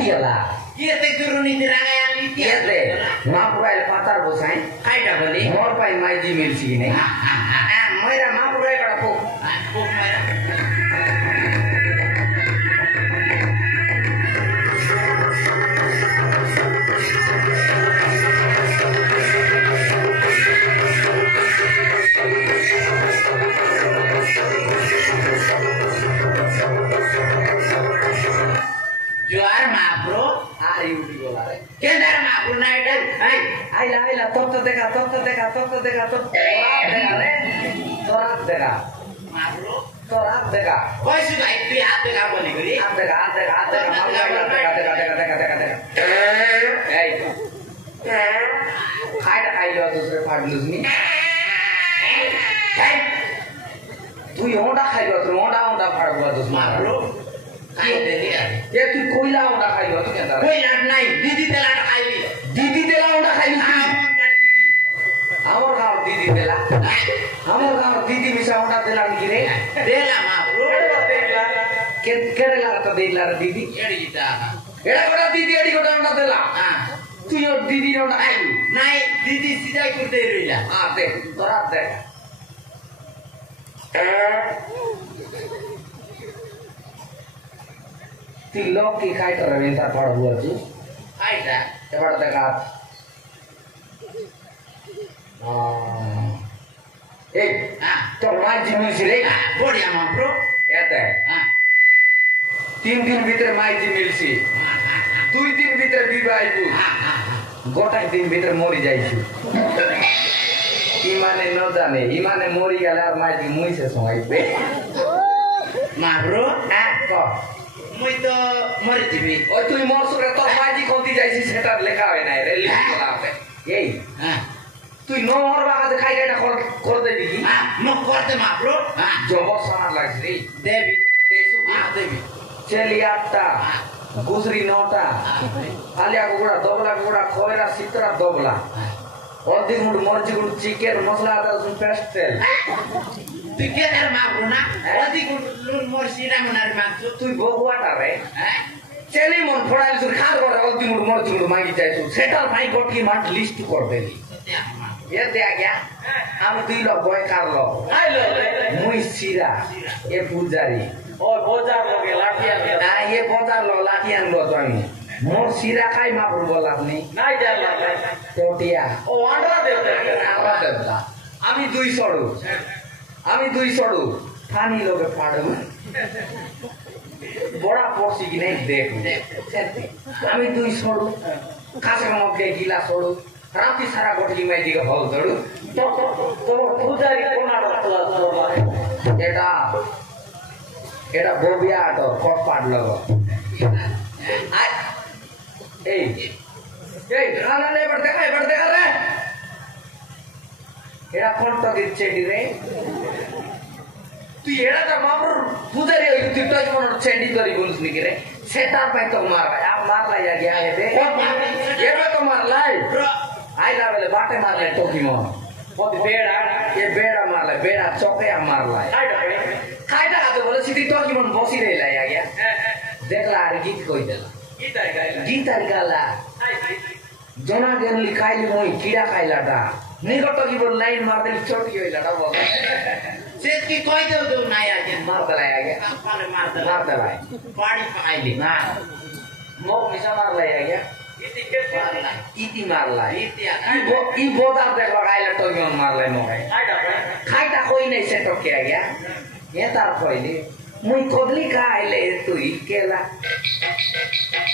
कोटी गला ये ते गुरुनी दिरागा याली ये दे महापुराइल पातार बोसाई काइटा बोली मोर पाई माइजी मिलसी कि नहीं मेरा महापुराइल कड़ा पो मेरा जुआर महाप्रो आरी उठी बोला रे केंद्र महाप्रो नाइटन आइला तो देखा तो देखा देखा रे तोरात देखा महाप्रो तोरात देखा कोई सी भाई तू हाथ देखा बोली करी हाथ देखा देखा ए खाई लो दूसरे फाड़ लूजनी तू योंडा खाई लो तू ओंडा फाड़ बुआ दूसरा महाप्रो खाई दे दिया ये तू कोयला ओंडा खाई लो तू कहता कोई लाट नहीं दीदी तेला खाई ली दीदी तेला ओंडा खाई ली हमर गांव दीदी मिसा ओंडा तेला गिरे देला महाप्रो केड़े तो देला रे दीदी एड़ी जीता एड़ा कोड़ा दीदी एड़ी कोड़ा ओंडा तेला हां तू यो दीदी ओंडा खाई नहीं दीदी सीधा कर दे रही है हां दे तोरा दे ती लोग की काय कर रहे हैं पड़ हुआ तू आइटा ये पड़ देखा ए हां तो मां जिमी सिरे बढ़िया महाप्रो याद है हां 3 दिन भीतर माई जी मिलसी 2 दिन भीतर विवाह गोटा दिन भीतर मोरी जाइछु इमाने न जाने इमाने मोरी गला और माई जी मुई से संगाई पे महाप्रो आ को मुई तो मर जीबी ओ तुई मोर सुरे तो माई जी कोती जाइसी सेटा लेखा है ना रे लिख बोला पे यही हां তুই নহর বাগা দেখাই এটা কর দেবি কি ন করতে মাপ্রো জবর সানা লাগছে রে দেবী দেশু দেবী চেলি 8টা গুজরি 9টা আলিয়া কুকুড়া দবলা কুকুড়া খয়রা সিতরা দবলা অর্ধেক মুড মরজি গুড় চিকেন মশলা আদা রসুন পেস্ট তেল তুই কে তার মাপ্রো না অধিক লুন মোর সিরা মনার মাংস তুই বগুয়াটা রে চেলি মন ফড়াইল তুই খার করে অর্ধেক মুড মরজি গুড় মাগি যাইছু সেটার ভাই গটকি মাঠ লিস্ট কর দেলি ये दे गया हम 2 लोग बॉय कर लो आइलो मुई सीरा ये पूजारी ओ बाजार लगे लाठिया ना ये बाजार लो लाठियां लो तो আমি मोर सीरा खाई मा पुर बोला আপনি নাই জানলা টোটিয়া ও আন্ডা দেতে আমরা দেবতা আমি 2 সড়ু ফানি লোকে ফাড়ু বড়া পড়ছি কি নাই দেখ আমি 2 সড়ু কাছে মগে গিলা সড়ু রাতি সারা গটলি মাই দিকে হল ধরু তো পূজারি কোনা রতলা ধরবা এটা ববিয়া তো কট পাড় লগো এই না এবার দেখা রে এরা কোন তো দিচ্ছে রে তুই এরা তো মামুর পূজারি ওই তুই তো কোন চেন্ডি করি বলিস নি রে সেটার পাই তো মারলা গিয়া এবে এবে তো মারলাই आइला वाले बाटे मार ले टोकी मो बहुत बेड़ा ये बेड़ा मार ले बेड़ा चौके मार ले कायदा आते बोले सीधी टोकी मन बसी रही ला गया देखला अरे गीत कोई देला गीत गाला जना गेन लिखाई ली मोई कीड़ा खाइलाटा निकट टोकी बोल लाइन मार दे छोटी होइलाटा बोल सेत की कोई दे नाया के मार दला गया मार दला पाड़ी पाइली ना मो मिसा मार ले गया इति मारला ई बोदा देख लगाइला टोगी मन मारले मोगे खाइटा कोई नहीं से तो क्या गया ये तार कोइली मुई कोदली खाइले तुई केला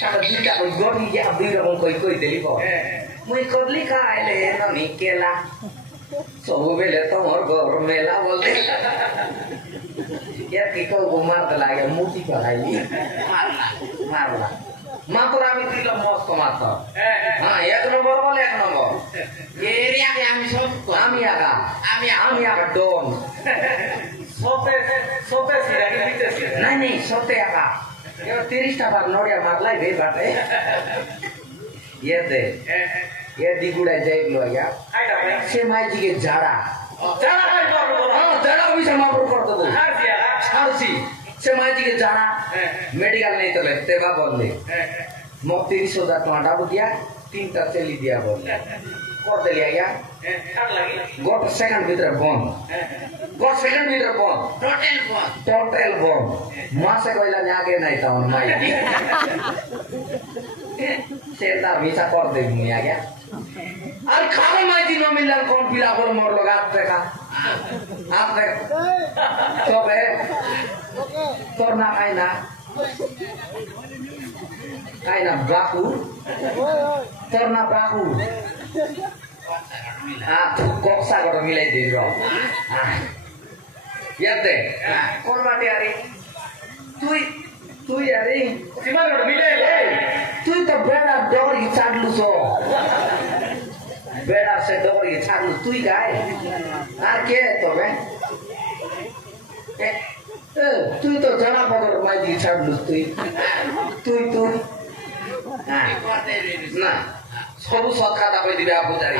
ताका दुटा कोई गोटी या दुई रकम कोई देली बो मुई कोदली खाइले ननी केला सब बेले तो मोर घर मेला बोल दे यार की को मार दे लागे मुठी पकाइली मारला मात्र আমি দিলাম মস্ত মাত্র হ্যাঁ এক নম্বর বলে এক নম্বর এরিয়া কে আমি সব আমি আকা ডন সতে সিরা কি দিতেছি নাই সতে আকা এবার 30 টাকা নড়িয়া মারলাই বে বাটে ये दे ये दिगुड़ा जाइलो या से माई जी के जाड़ा हां जाड़ा भी समाप्त कर दो छाड़सी से माई जी के जाड़ा मेडिकल नहीं तो लेते बा बोल दे मो 30,000 टका डाबू दिया 3टा चली दिया बोल कर देली आज्ञा गोट सेकंड भीतर बंद गोट सेकंड भीतर बंद टोटल बंद मासे कहला आगे नहीं तावन माई सेता भिसा कर दे मुई आज्ञा और खाओ माई दिन मिलन कौन पिला बोल मोर लोग आप देखा तो बे तोर ना खाई ना बाकू तोर ना बाकू तू कोक्सा कर मिलाई दे रो याते कौन बाटे यारी तू यारी सीमा कर मिले ले तू तो बेड़ा डोर की चाडलू सो बेड़ा से डोर की चाडलू तू ही गाय के तो बे तू तो जना पकड़ माई की चाडलू तू ना सब सत खाता पे दिबे आपको जारी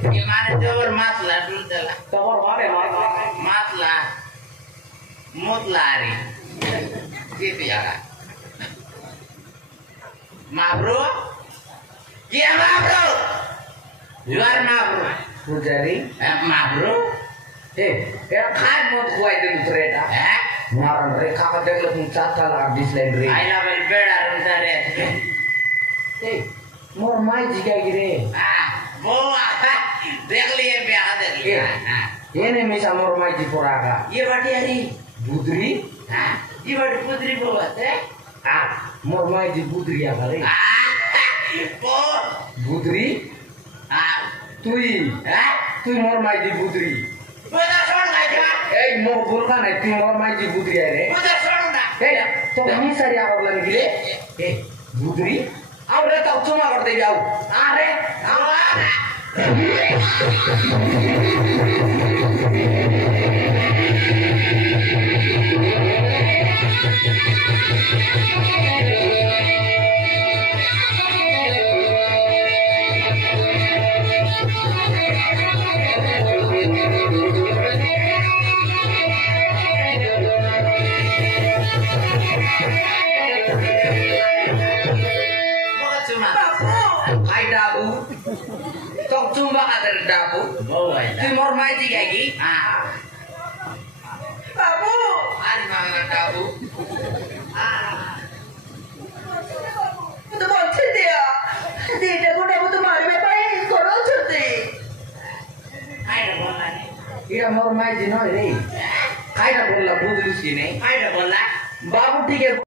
Gimana jawab mas lah dulu Mutlari. Gitu ya kak. Mabro. Iya mabro. Luar mabro. Pujari. Mabro. Kan mau kuai dengan cerita. Ngaran reka ka dekla pun cata la abis lain re. Aina bel beda runtare. Mor mai jika gire. Boa. देख लिए ब्याह देख लिया ये नहीं मिसा मोर माई जी पोरागा ये बाटी हरी बुदरी हाँ ये बाटी बुदरी बोलत है मोर माई जी बुदरी आ गई बो बुदरी तुई तुई मोर माई जी बुदरी बोला छोड़ ना क्या ए मोर बोलका नहीं तुई मोर माई जी बुदरी है रे बोला छोड़ ना तो हमी सारी आवर लग गिरे बुदरी आओ रे तो चुमा कर दे जाओ रे आओ Tok cumba ada dapu. Timor mai tiga lagi. Babu. Ada mana dapu? Itu boleh dia. Dia guna butuh mari bapak korang cerdi. Ada bola ni. Ia mor mai jino ini. Kaida bola budu sini. Ada bola. Babu tiga.